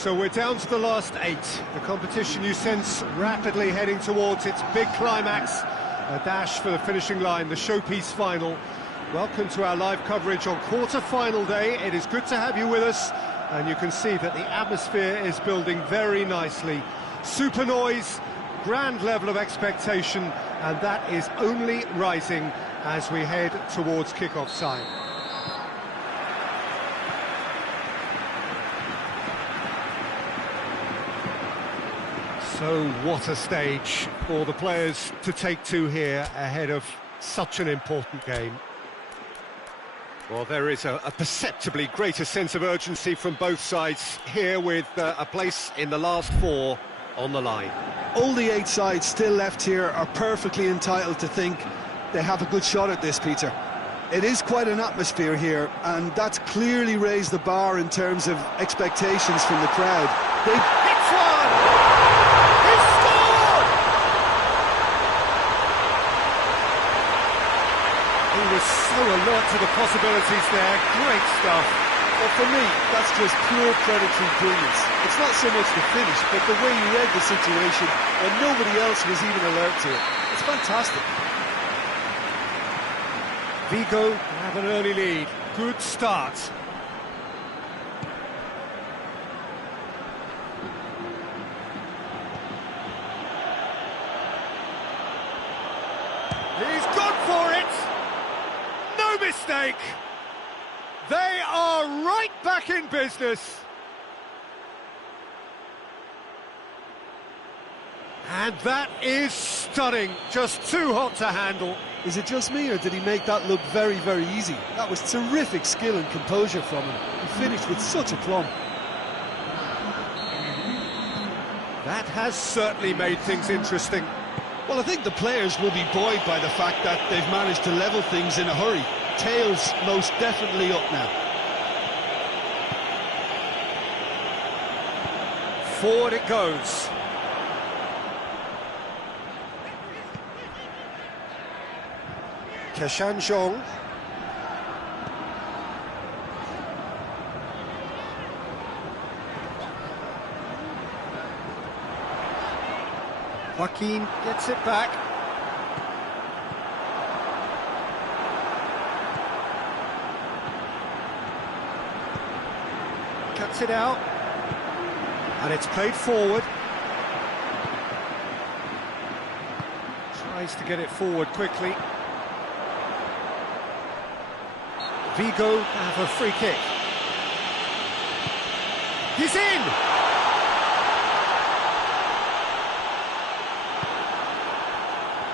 So we're down to the last 8. The competition you sense rapidly heading towards its big climax. A dash for the finishing line, the showpiece final. Welcome to our live coverage on quarter-final day. It is good to have you with us, and you can see that the atmosphere is building very nicely. Super noise, grand level of expectation, and that is only rising as we head towards kick-off time. So what a stage for the players to take to here ahead of such an important game. Well, there is a perceptibly greater sense of urgency from both sides here, with a place in the last 4 on the line. All the 8 sides still left here are perfectly entitled to think they have a good shot at this, Peter. It is quite an atmosphere here, and that's clearly raised the bar in terms of expectations from the crowd. They've hit one! He was so alert to the possibilities there. Great stuff. Well, for me, that's just pure predatory brilliance. It's not so much the finish, but the way he read the situation when nobody else was even alert to it. It's fantastic. Vigo have an early lead. Good start. He's gone for it! No mistake! They are right back in business. And that is stunning, just too hot to handle. Is it just me, or did he make that look very, very easy? That was terrific skill and composure from him. He finished with such aplomb. That has certainly made things interesting. Well, I think the players will be buoyed by the fact that they've managed to level things in a hurry. Tails most definitely up now. Forward it goes. Keshanjong. Joaquin gets it back. Cuts it out. And it's played forward. Tries to get it forward quickly. Vigo have a free kick. He's in!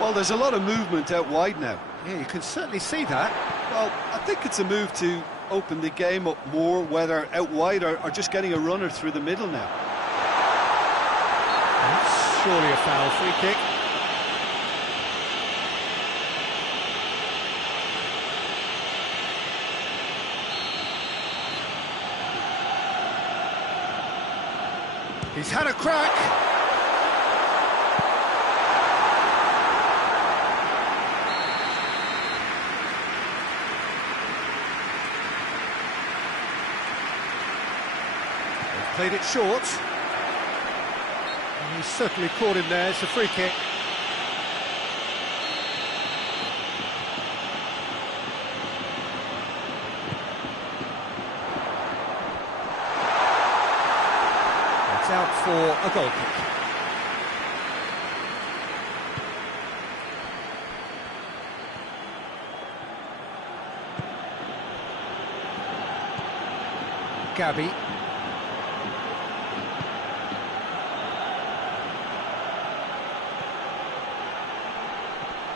Well, there's a lot of movement out wide now. Yeah, you can certainly see that. Well, I think it's a move to open the game up more, whether out wide or just getting a runner through the middle now. That's surely a foul. Free kick. He's had a crack. They've played it short. And he's certainly caught him there. It's a free kick. Out for a goal kick. Gabby.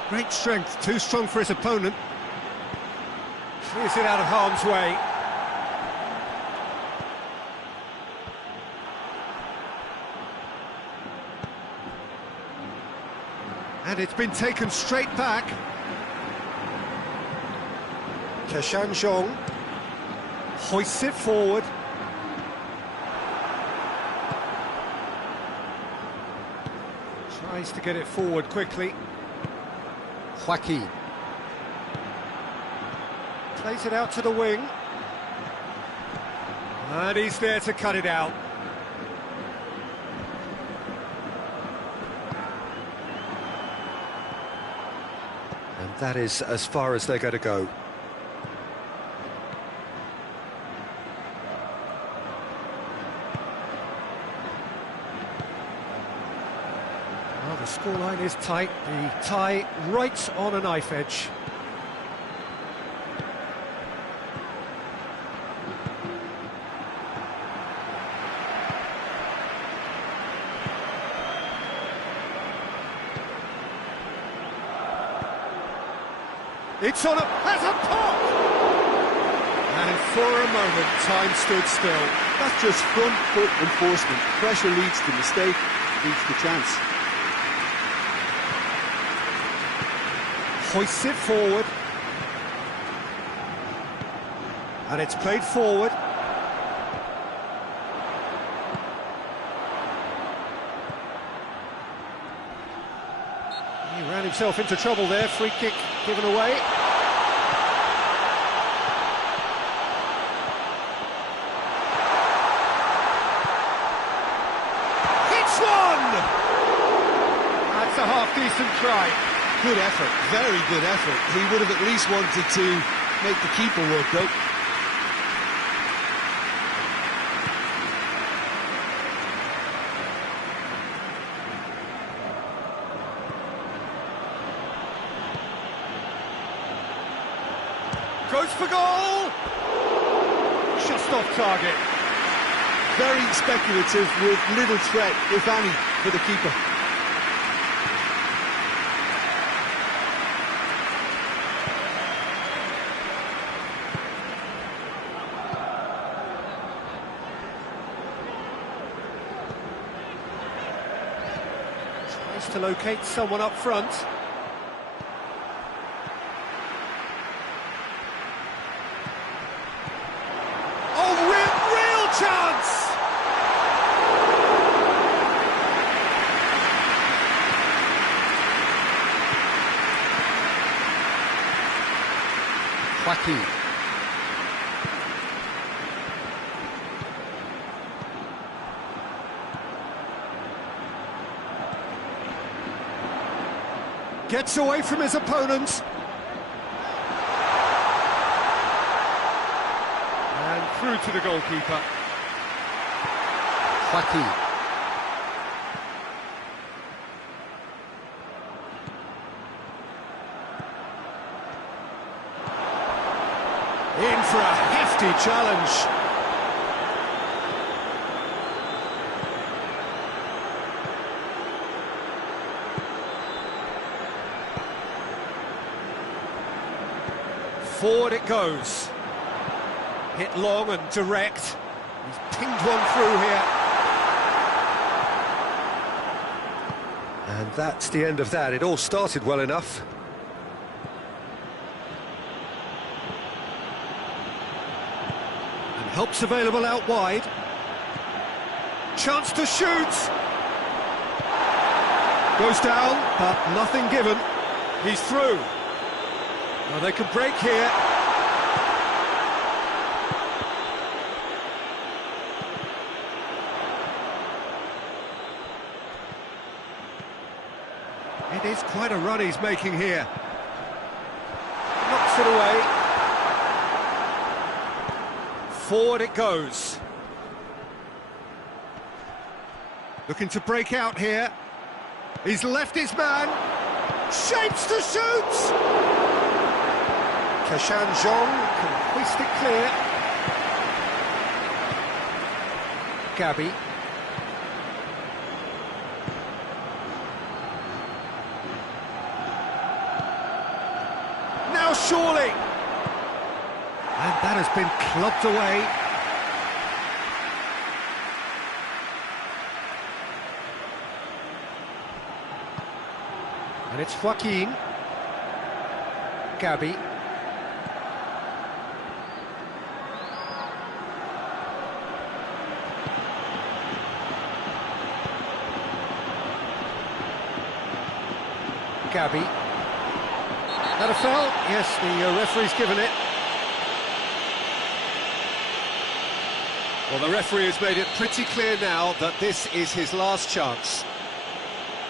Great strength, too strong for his opponent. Clears it out of harm's way. And it's been taken straight back. Keshanjong hoists it forward. Tries to get it forward quickly. Joaquin plays it out to the wing. And he's there to cut it out. That is as far as they're going to go. Well, the scoreline is tight. The tie right on a knife edge. It's on has a pop! And for a moment, time stood still. That's just front foot enforcement. Pressure leads to mistake, leads to chance. Hoists it forward. And it's played forward. He ran himself into trouble there. Free kick given away. Hits one! That's a half-decent try. Good effort, very good effort. He would have at least wanted to make the keeper work, though. Goes for goal! Just off target. Very speculative with little threat, if any, for the keeper. Tries to locate someone up front. Chance! Joaquin. Gets away from his opponent. And through to the goalkeeper. Joaquin. In for a hefty challenge. Forward it goes. Hit long and direct. He's pinged one through here. And that's the end of that. It all started well enough. And help's available out wide. Chance to shoot! Goes down, but nothing given. He's through. Well, they could break here. It is quite a run he's making here. Knocks it away. Forward it goes. Looking to break out here. He's left his man. Shapes to shoot! Kashan Zhong can hoist it clear. Gabby. Now surely! And that has been clubbed away. And it's Joaquin. Gabby. Gabby. That a foul? Yes, the referee's given it. Well, the referee has made it pretty clear now that this is his last chance.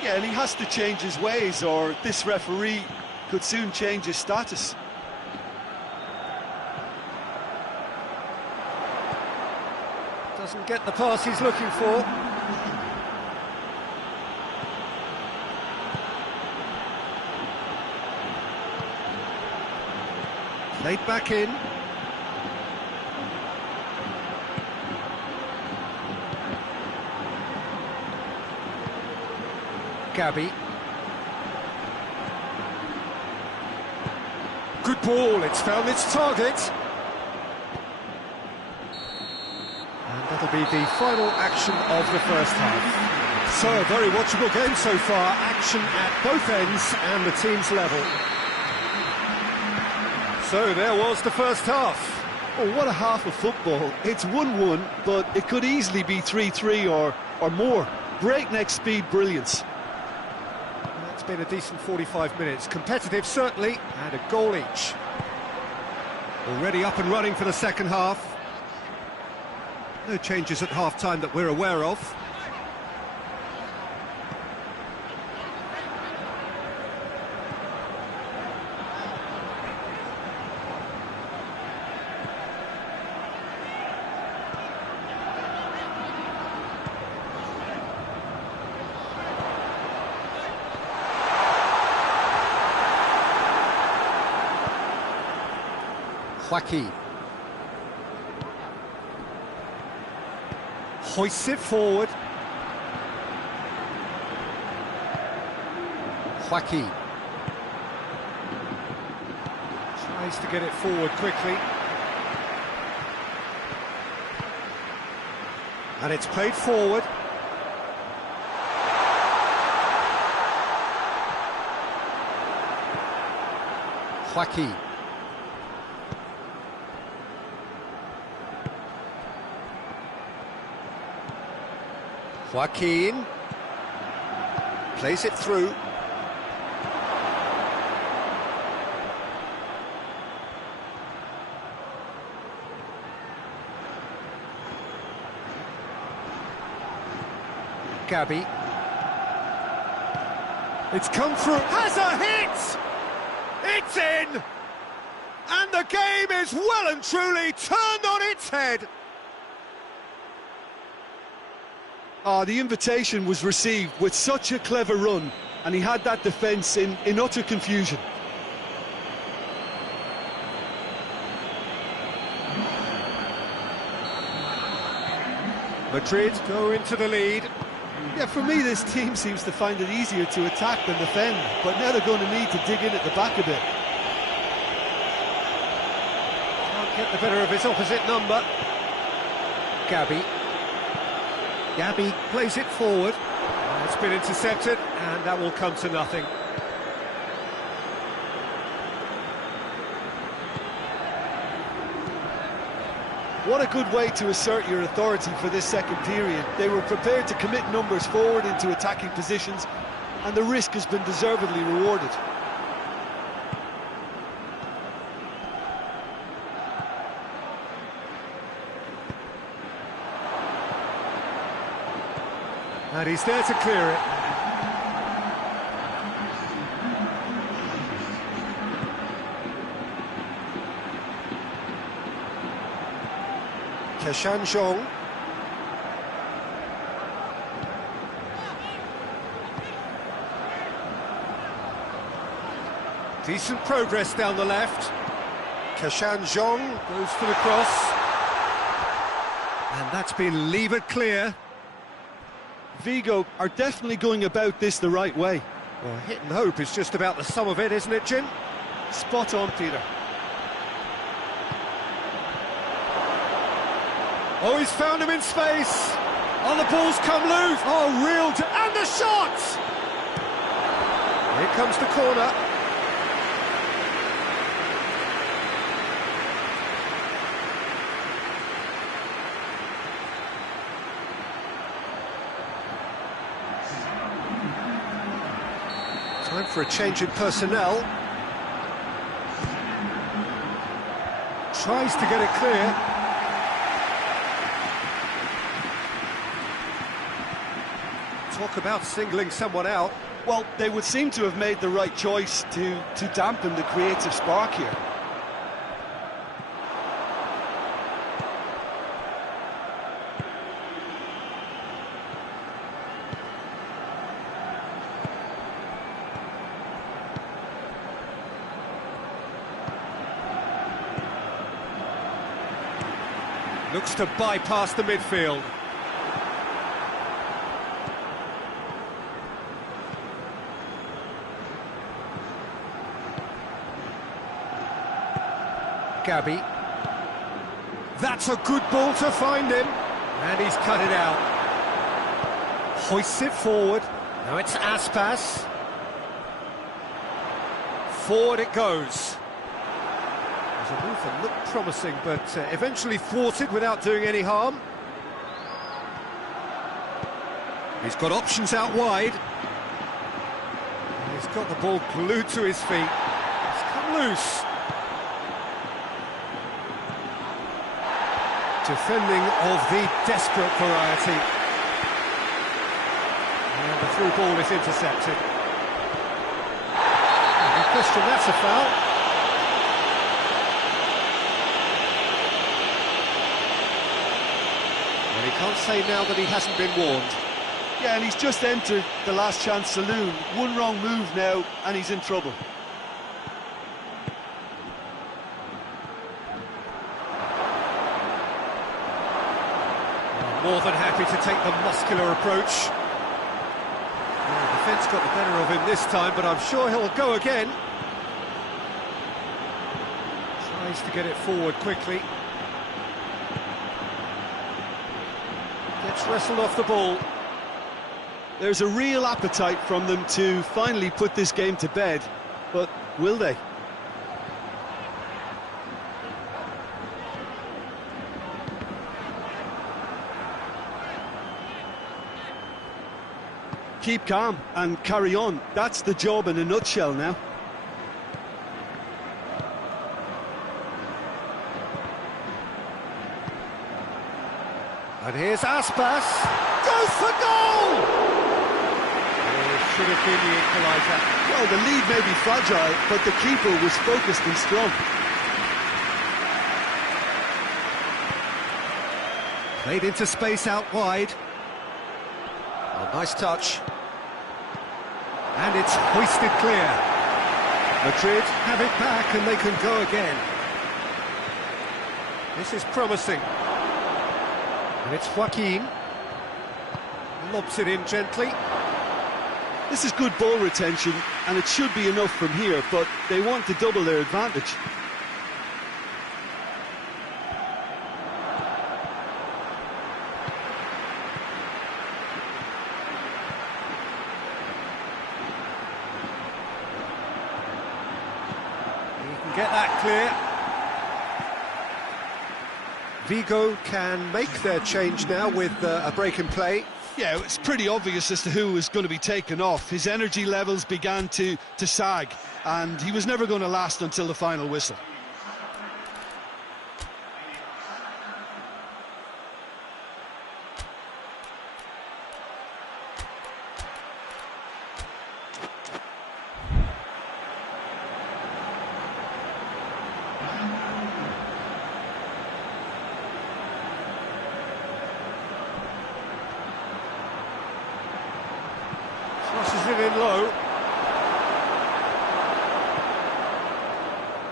Yeah, and he has to change his ways, or this referee could soon change his status. Doesn't get the pass he's looking for. Played back in. Gabby. Good ball, it's found its target. And that'll be the final action of the first half. So, a very watchable game so far. Action at both ends and the team's level. So, there was the first half. Oh, what a half of football. It's 1-1, but it could easily be 3-3 or more. Breakneck speed brilliance. It's been a decent 45 minutes. Competitive, certainly, and a goal each. Already up and running for the second half. No changes at half-time that we're aware of. Joaquin. Hoists it forward. Joaquin. Tries to get it forward quickly. And it's played forward. Joaquin. Joaquin plays it through. Gabby. It's come through. Has a hit! It's in! And the game is well and truly turned on its head. The invitation was received with such a clever run, and he had that defence in utter confusion. Madrid go into the lead. Yeah, for me, this team seems to find it easier to attack than defend, but now they're going to need to dig in at the back a bit. Can't get the better of his opposite number. Gabby. Gabby plays it forward. It's been intercepted, and that will come to nothing. What a good way to assert your authority for this second period. They were prepared to commit numbers forward into attacking positions, and the risk has been deservedly rewarded. And he's there to clear it. Keshan Zhong. Decent progress down the left. Keshan Zhong goes for the cross. And that's been levered clear. Vigo are definitely going about this the right way. Well, hit and hope is just about the sum of it, isn't it, Jim? Spot on, Peter. Oh, he's found him in space. Oh, the ball's come loose. Oh, and the shot! Here comes the corner. Time for a change in personnel. Tries to get it clear. Talk about singling someone out. Well, they would seem to have made the right choice to dampen the creative spark here. Looks to bypass the midfield. Gabby. That's a good ball to find him. And he's cut it out. Hoists it forward. Now it's Aspas. Forward it goes. There's a move that looked promising, but eventually thwarted without doing any harm. He's got options out wide. He's got the ball glued to his feet. It's come loose. Defending of the desperate variety. And the through ball is intercepted. No question, that's a foul. Well, he can't say now that he hasn't been warned. Yeah, and he's just entered the last chance saloon. One wrong move now, and he's in trouble. More than happy to take the muscular approach. Well, the defence got the better of him this time, but I'm sure he'll go again. Tries to get it forward quickly. Gets wrestled off the ball. There's a real appetite from them to finally put this game to bed, but will they? Keep calm and carry on. That's the job in a nutshell now. And here's Aspas. Goes for goal! Should have been the equaliser. Well, the lead may be fragile, but the keeper was focused and strong. Played into space out wide. Oh, nice touch. And it's hoisted clear. Madrid have it back and they can go again. This is promising. And it's Joaquin. Lobs it in gently. This is good ball retention, and it should be enough from here, but they want to double their advantage. You can get that clear. Vigo can make their change now with a break in play. Yeah, it's pretty obvious as to who was going to be taken off. His energy levels began to sag, and he was never going to last until the final whistle. Crosses it in low.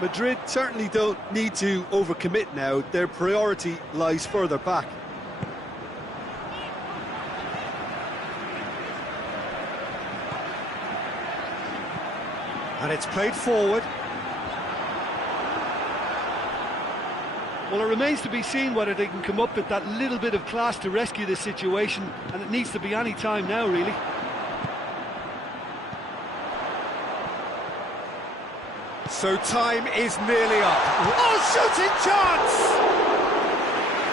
Madrid certainly don't need to overcommit now. Their priority lies further back. And it's played forward. Well, it remains to be seen whether they can come up with that little bit of class to rescue this situation, and it needs to be any time now, really. So time is nearly up. Oh, shooting chance!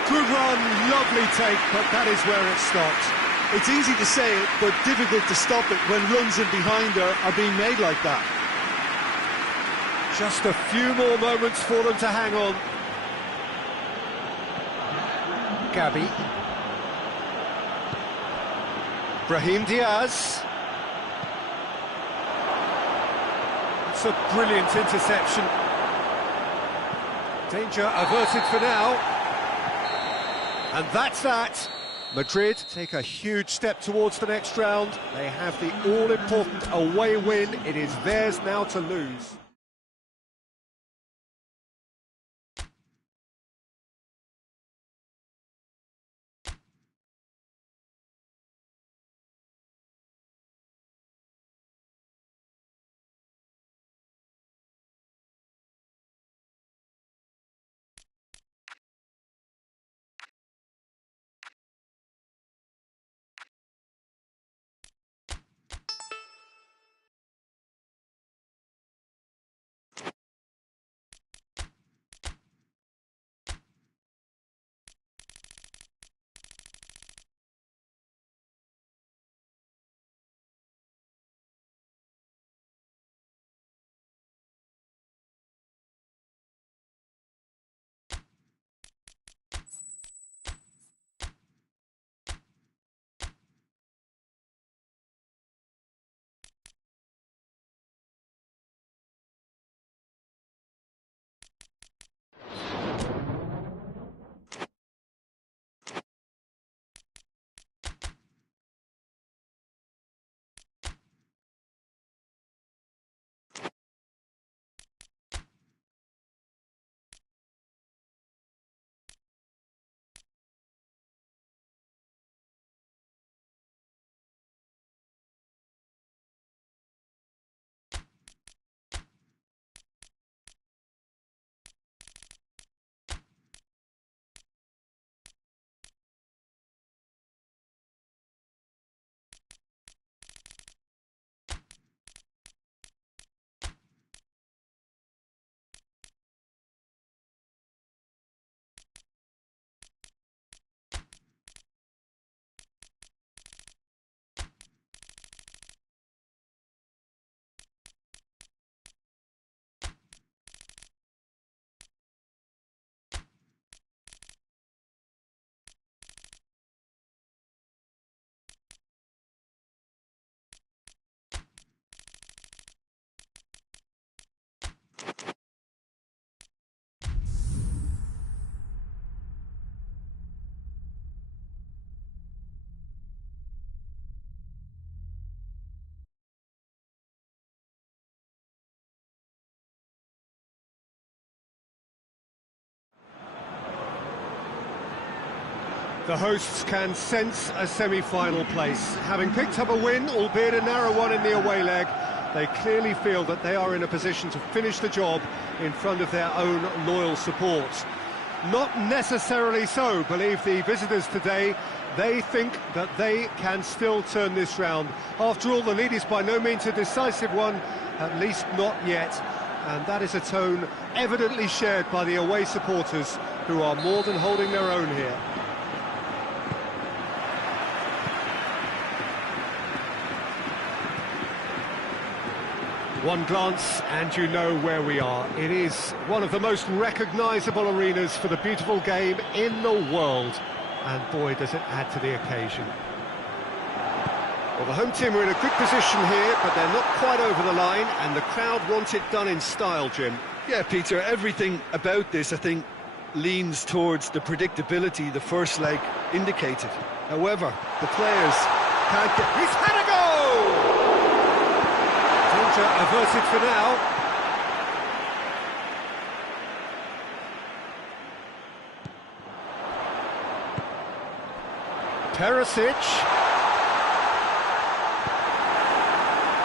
Good run, lovely take, but that is where it stopped. It's easy to say it, but difficult to stop it when runs in behind are being made like that. Just a few more moments for them to hang on. Gabby. Brahim Diaz. That's a brilliant interception. Danger averted for now. And that's that. Madrid take a huge step towards the next round. They have the all-important away win. It is theirs now to lose. The hosts can sense a semi-final place. Having picked up a win, albeit a narrow one in the away leg, they clearly feel that they are in a position to finish the job in front of their own loyal support. Not necessarily so, believe the visitors today. They think that they can still turn this round. After all, the lead is by no means a decisive one, at least not yet. And that is a tone evidently shared by the away supporters, who are more than holding their own here. One glance and you know where we are. It is one of the most recognisable arenas for the beautiful game in the world. And boy, does it add to the occasion. Well, the home team are in a good position here, but they're not quite over the line, and the crowd want it done in style, Jim. Yeah, Peter, everything about this, I think, leans towards the predictability the first leg indicated. However, the players can't get... He's had a go! Danger averted for now. Perisic.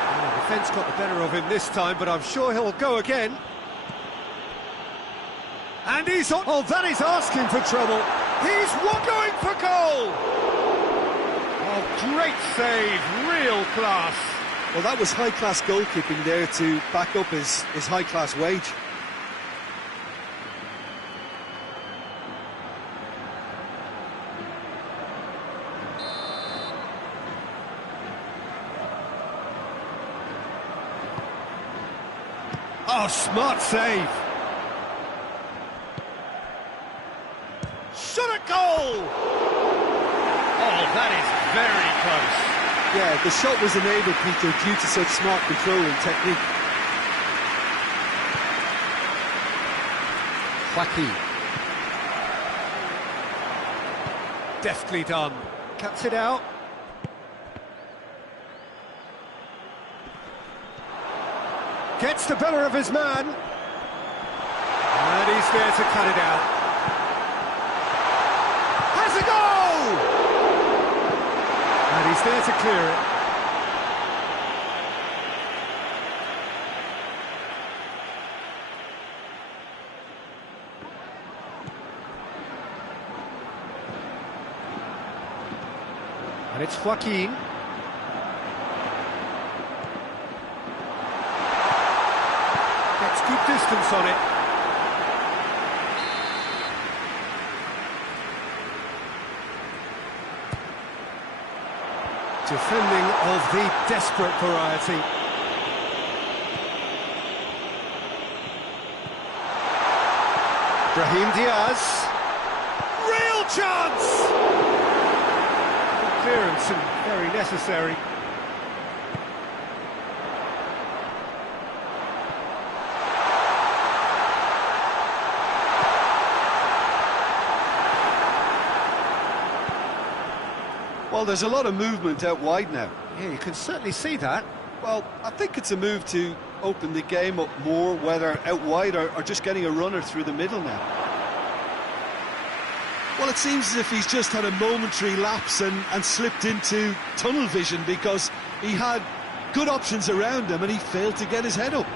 Well, the defence got the better of him this time, but I'm sure he'll go again. And he's on. Oh, that is asking for trouble. He's going for goal. Oh, great save, real class. Well, that was high-class goalkeeping there to back up his high-class wage. Oh, smart save. Shot at goal! Oh, that is very close. Yeah, the shot was enabled, Peter, due to such smart control and technique. Joaquin. Deftly done. Cuts it out. Gets the better of his man. And he's there to cut it out. Has a goal! And he's there to clear it. And it's Joaquin. Gets good distance on it. Defending of the desperate variety. Brahim Diaz. Real chance! Clearance and very necessary. Well, there's a lot of movement out wide now. Yeah, you can certainly see that. Well, I think it's a move to open the game up more, whether out wide or just getting a runner through the middle now. Well, it seems as if he's just had a momentary lapse and slipped into tunnel vision, because he had good options around him and he failed to get his head up.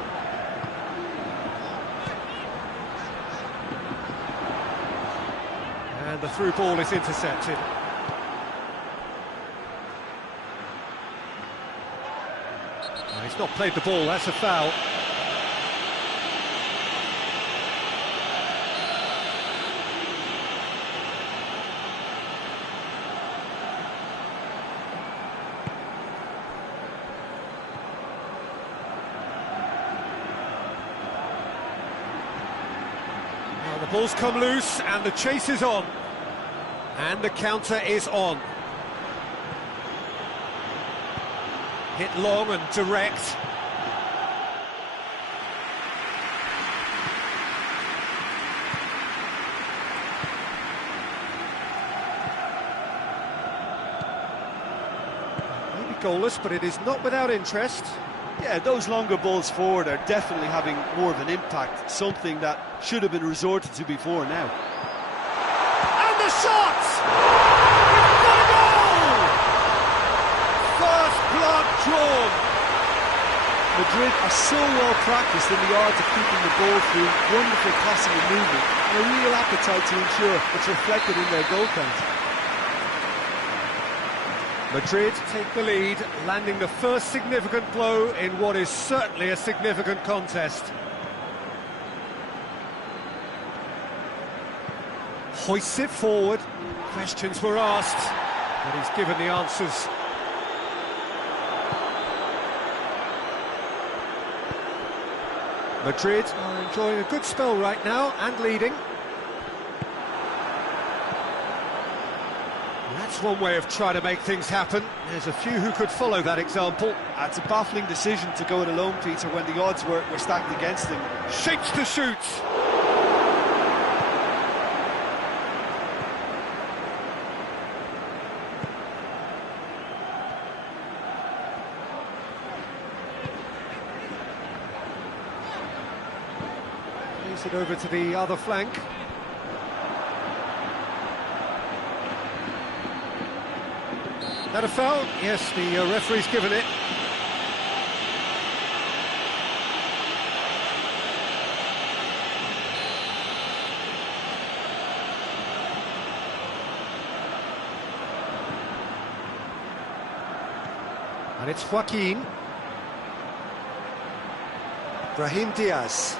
And the through ball is intercepted. No, he's not played the ball, that's a foul. The ball's come loose and the chase is on. And the counter is on. Hit long and direct. Maybe goalless, but it is not without interest. Yeah, those longer balls forward are definitely having more of an impact, something that should have been resorted to before now. And the shot! It's got a goal! First blood drawn. Madrid are so well practiced in the art of keeping the ball through wonderful passing and movement, and a real appetite to ensure it's reflected in their goal count. Madrid take the lead, landing the first significant blow in what is certainly a significant contest. Hoists it forward. Questions were asked, but he's given the answers. Madrid are enjoying a good spell right now and leading. That's one way of trying to make things happen. There's a few who could follow that example. It's a baffling decision to go it alone, Peter, when the odds were stacked against him. Shapes to shoot. Plays it over to the other flank. That a foul? Yes, the referee's given it. And it's Joaquin. Brahim Diaz.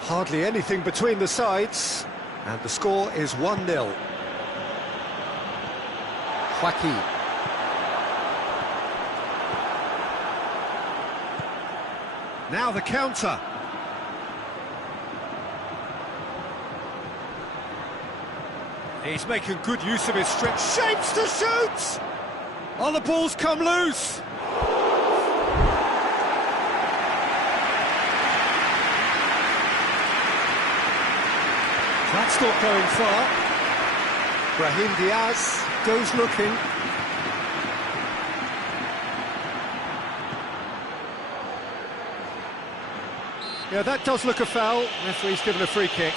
Hardly anything between the sides, and the score is 1-0. Joaquin. Now the counter. He's making good use of his stretch. Shapes to shoot! Oh, the ball's come loose! That's not going far. Brahim Diaz goes looking. Yeah, that does look a foul. Referee's given a free kick.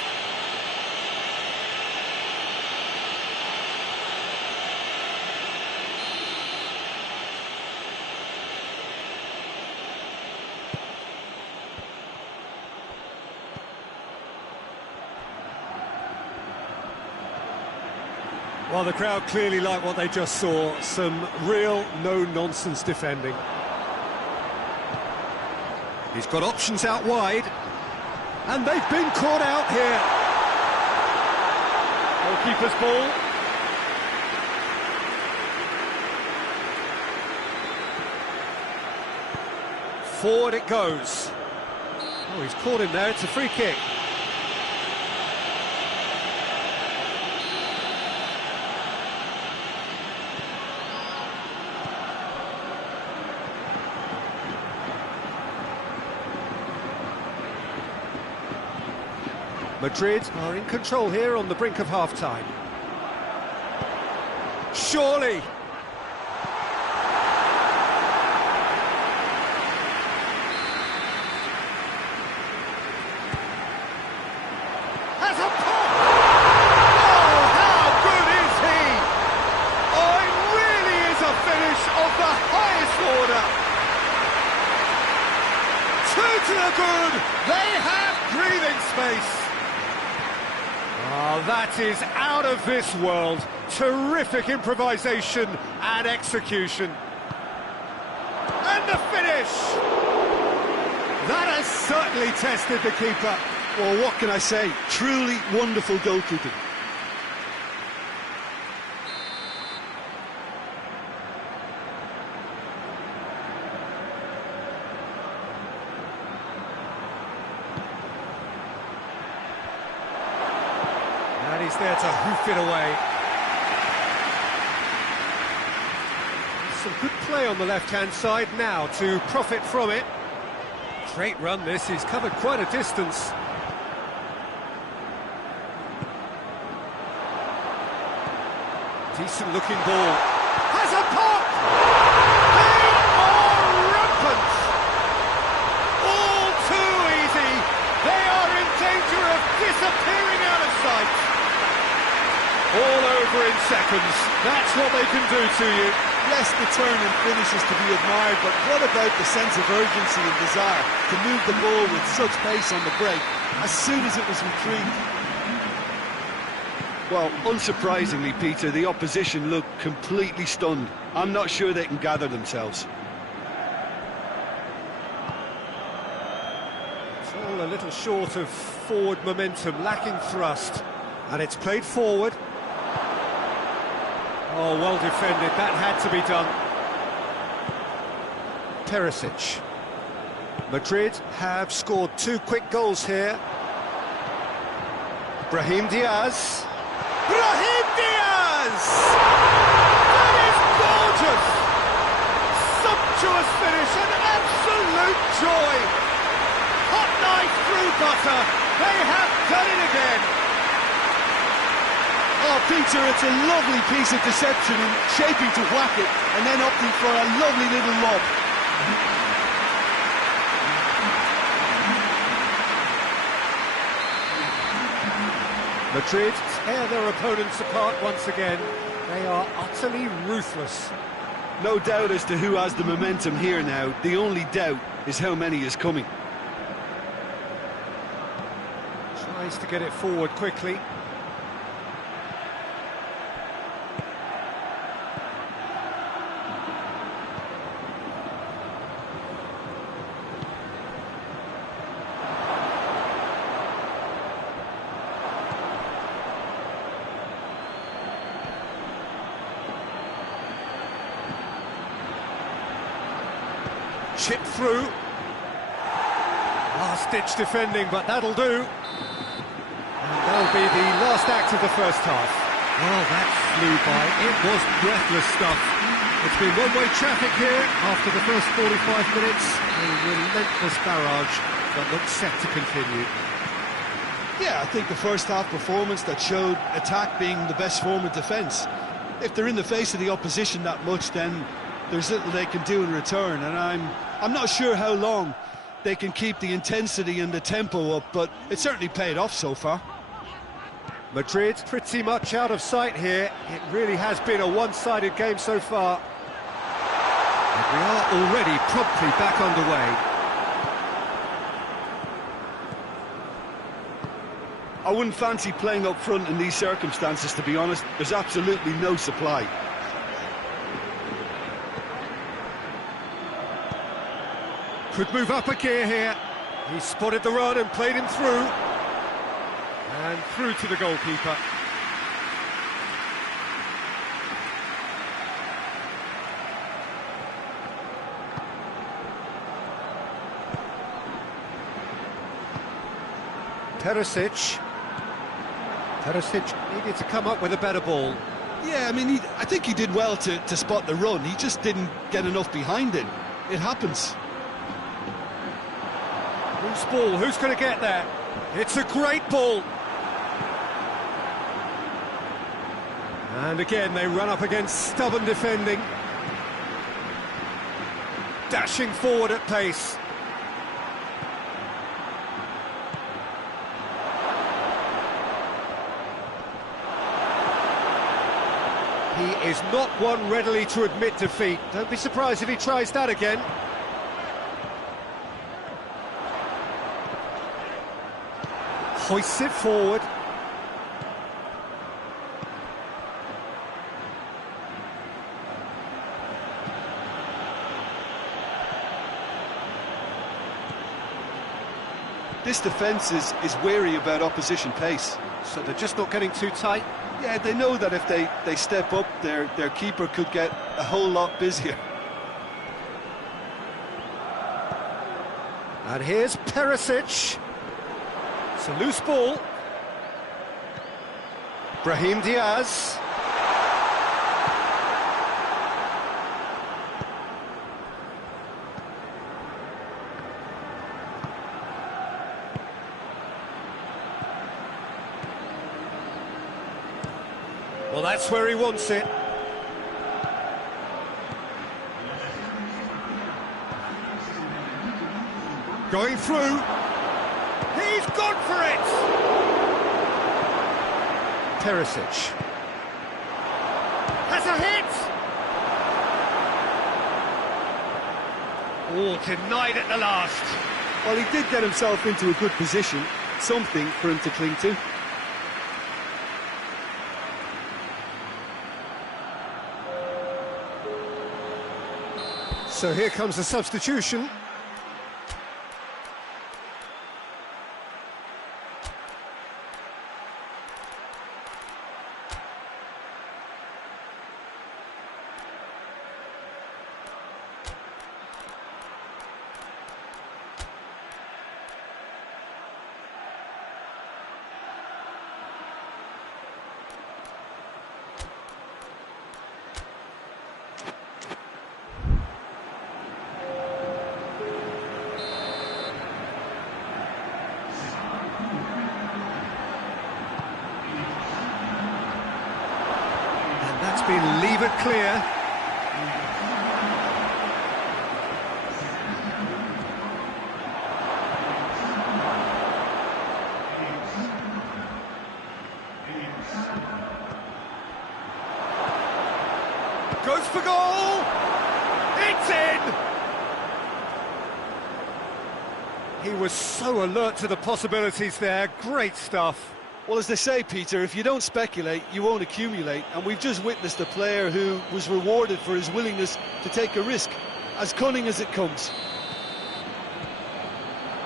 Well, the crowd clearly like what they just saw. Some real no-nonsense defending. He's got options out wide. And they've been caught out here. Goalkeeper's ball. Forward it goes. Oh, he's caught him there. It's a free kick. Madrid are in control here on the brink of half-time. Surely! Has a pop! Oh, how good is he! Oh, it really is a finish of the highest order! Two to the good! They have breathing space! Oh, that is out of this world. Terrific improvisation and execution. And the finish! That has certainly tested the keeper. Well, what can I say? Truly wonderful goalkeeping. And he's there to hoof it away. Some good play on the left-hand side now to profit from it. Great run this, he's covered quite a distance. Decent looking ball. Has a pop! They are rampant! All too easy. They are in danger of disappearing out of sight. All over in seconds. That's what they can do to you. Yes, the turn and finish is to be admired, but what about the sense of urgency and desire to move the ball with such pace on the break as soon as it was retrieved? Well, unsurprisingly, Peter, the opposition look completely stunned. I'm not sure they can gather themselves. It's all a little short of forward momentum, lacking thrust. And it's played forward. Oh, well defended, that had to be done. Perisic. Madrid have scored 2 quick goals here. Brahim Diaz. Brahim Diaz! That is gorgeous! Sumptuous finish, an absolute joy! Hot knife through butter, they have done it again! Oh, Peter, it's a lovely piece of deception in shaping to whack it and then opting for a lovely little lob. Madrid tear their opponents apart once again. They are utterly ruthless. No doubt as to who has the momentum here now. The only doubt is how many is coming. Tries to get it forward quickly. Chip through. Last-ditch defending, but that'll do. And that'll be the last act of the first half. Oh, that flew by. It was breathless stuff. It's been one-way traffic here after the first 45 minutes. A relentless barrage that looks set to continue. Yeah, I think the first half performance that showed attack being the best form of defence. If they're in the face of the opposition that much, then there's little they can do in return, and I'm not sure how long they can keep the intensity and the tempo up, but it certainly paid off so far. Madrid pretty much out of sight here. It really has been a one-sided game so far. And we are already promptly back underway. I wouldn't fancy playing up front in these circumstances, to be honest. There's absolutely no supply. Could move up a gear here. He spotted the run and played him through. And through to the goalkeeper. Perisic needed to come up with a better ball. Yeah, I mean, I think he did well to spot the run. He just didn't get enough behind it. It happens. Loose ball, who's going to get there? It's a great ball. And again, they run up against stubborn defending. Dashing forward at pace. He is not one readily to admit defeat. Don't be surprised if he tries that again. Hoists it forward. This defence is wary about opposition pace. So they're just not getting too tight. Yeah, they know that if they step up, their keeper could get a whole lot busier. And here's Perisic. It's a loose ball. Brahim Diaz. Well, that's where he wants it. Going through. He's gone for it! Perisic. Has a hit! Oh, denied at the last. Well, he did get himself into a good position. Something for him to cling to. So here comes the substitution. That's been levered clear. Goes for goal! It's in! He was so alert to the possibilities there. Great stuff. Well, as they say, Peter, if you don't speculate, you won't accumulate. And we've just witnessed a player who was rewarded for his willingness to take a risk, as cunning as it comes.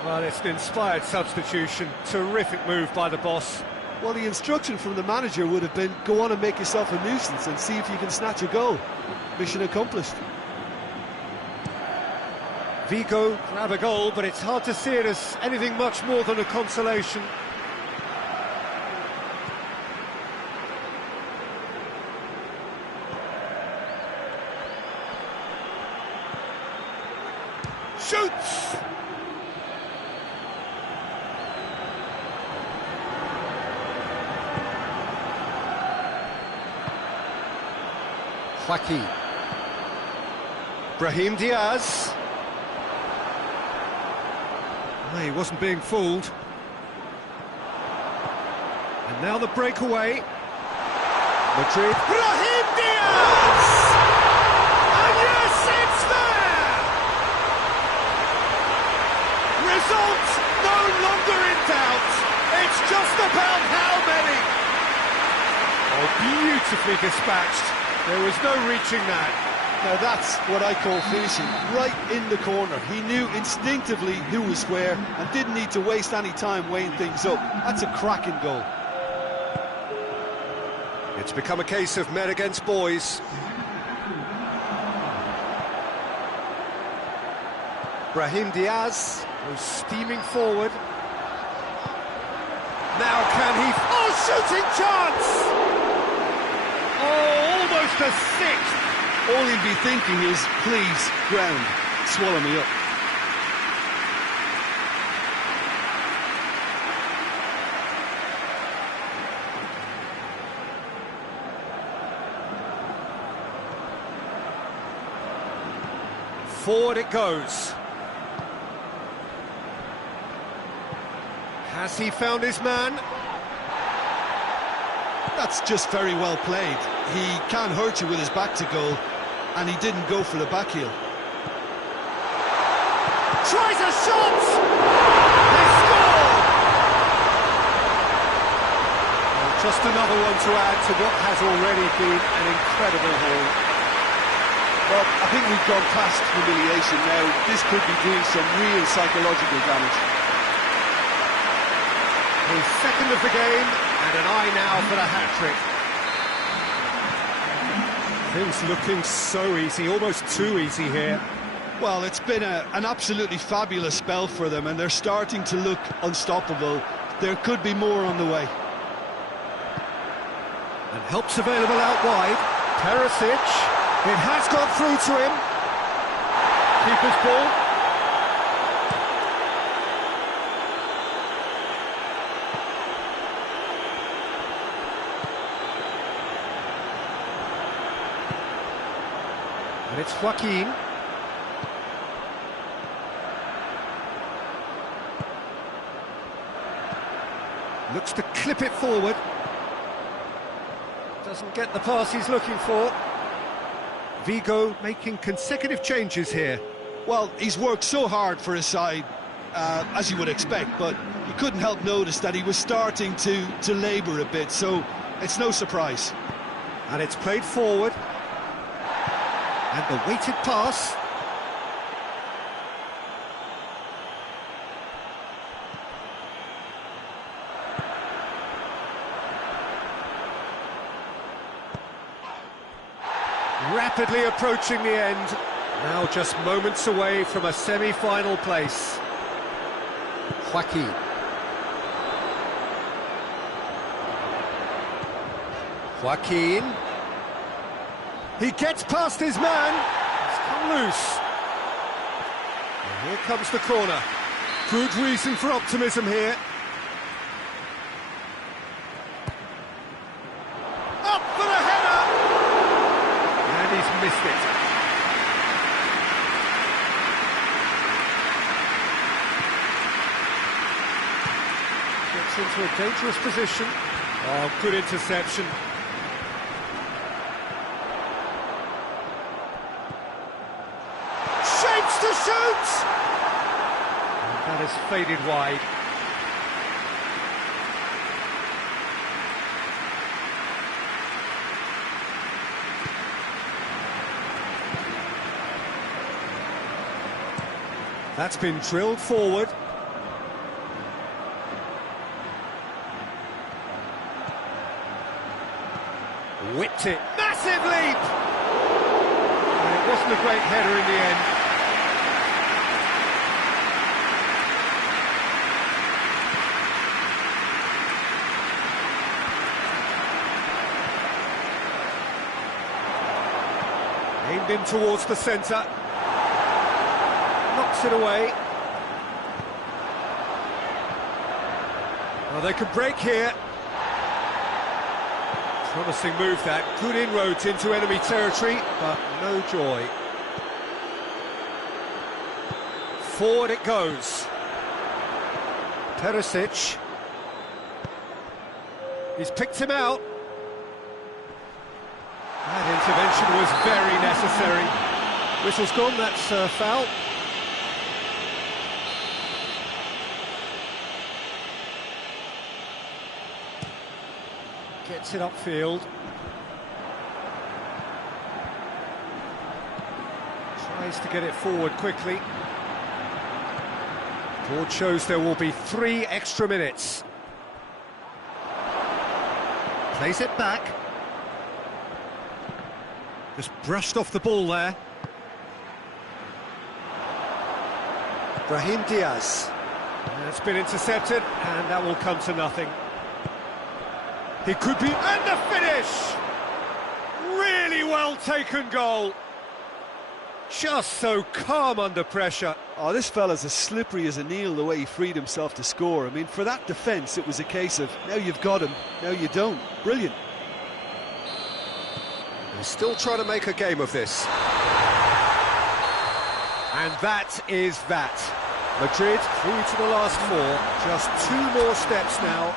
Well, it's an inspired substitution. Terrific move by the boss. Well, the instruction from the manager would have been, go on and make yourself a nuisance and see if you can snatch a goal. Mission accomplished. Vigo grab a goal, but it's hard to see it as anything much more than a consolation. Shoots! Joaquin. Brahim Diaz. Oh, he wasn't being fooled. And now the breakaway. Madrid. Brahim Diaz! And yes, it's there! Result no longer in doubt. It's just about how many. Oh, beautifully dispatched. There was no reaching that. Now that's what I call finishing, right in the corner. He knew instinctively who was where and didn't need to waste any time weighing things up. That's a cracking goal. It's become a case of men against boys. Brahim Diaz goes steaming forward. Now can he... Oh, shooting chance! Oh, almost a sixth. All he'd be thinking is, please, ground, swallow me up. Forward it goes. Has he found his man? That's just very well played. He can't hurt you with his back to goal, and he didn't go for the back heel. Tries a shot! He scored! Well, just another one to add to what has already been an incredible haul. Well, I think we've gone past humiliation now. This could be doing some real psychological damage. His second of the game, and an eye now for the hat-trick. Things looking so easy, almost too easy here. Well, it's been an absolutely fabulous spell for them, and they're starting to look unstoppable. There could be more on the way. And help's available out wide. Perisic. It has gone through to him. Keeper's ball. And it's Joaquin. Looks to clip it forward. Doesn't get the pass he's looking for. Vigo making consecutive changes here. Well, he's worked so hard for his side, as you would expect, but you couldn't help notice that he was starting to labour a bit, so it's no surprise. And it's played forward. And the weighted pass. Rapidly approaching the end. Now just moments away from a semi-final place. Joaquin. Joaquin. He gets past his man. He's come loose. And here comes the corner. Good reason for optimism here. Up for the header! And he's missed it. Gets into a dangerous position. Oh, good interception. Shapes to shoot! And that has faded wide. That's been drilled forward. Whipped it. Massive leap! And it wasn't a great header in the end. Aimed in towards the centre. Knocks it away. Well, they could break here. Promising move that, good inroads into enemy territory, but no joy. Forward it goes. Perisic. He's picked him out. That intervention was very necessary. Whistle's gone, that's a foul. Gets it upfield. Tries to get it forward quickly. Board shows there will be 3 extra minutes. Plays it back. Just brushed off the ball there. Brahim Diaz. It's been intercepted, and that will come to nothing. He could be... And the finish! Really well taken goal. Just so calm under pressure. Oh, this fella's as slippery as a Neil, the way he freed himself to score. I mean, for that defence, it was a case of, now you've got him, now you don't. Brilliant. They're still trying to make a game of this. And that is that. Madrid through to the last 4. Just 2 more steps now.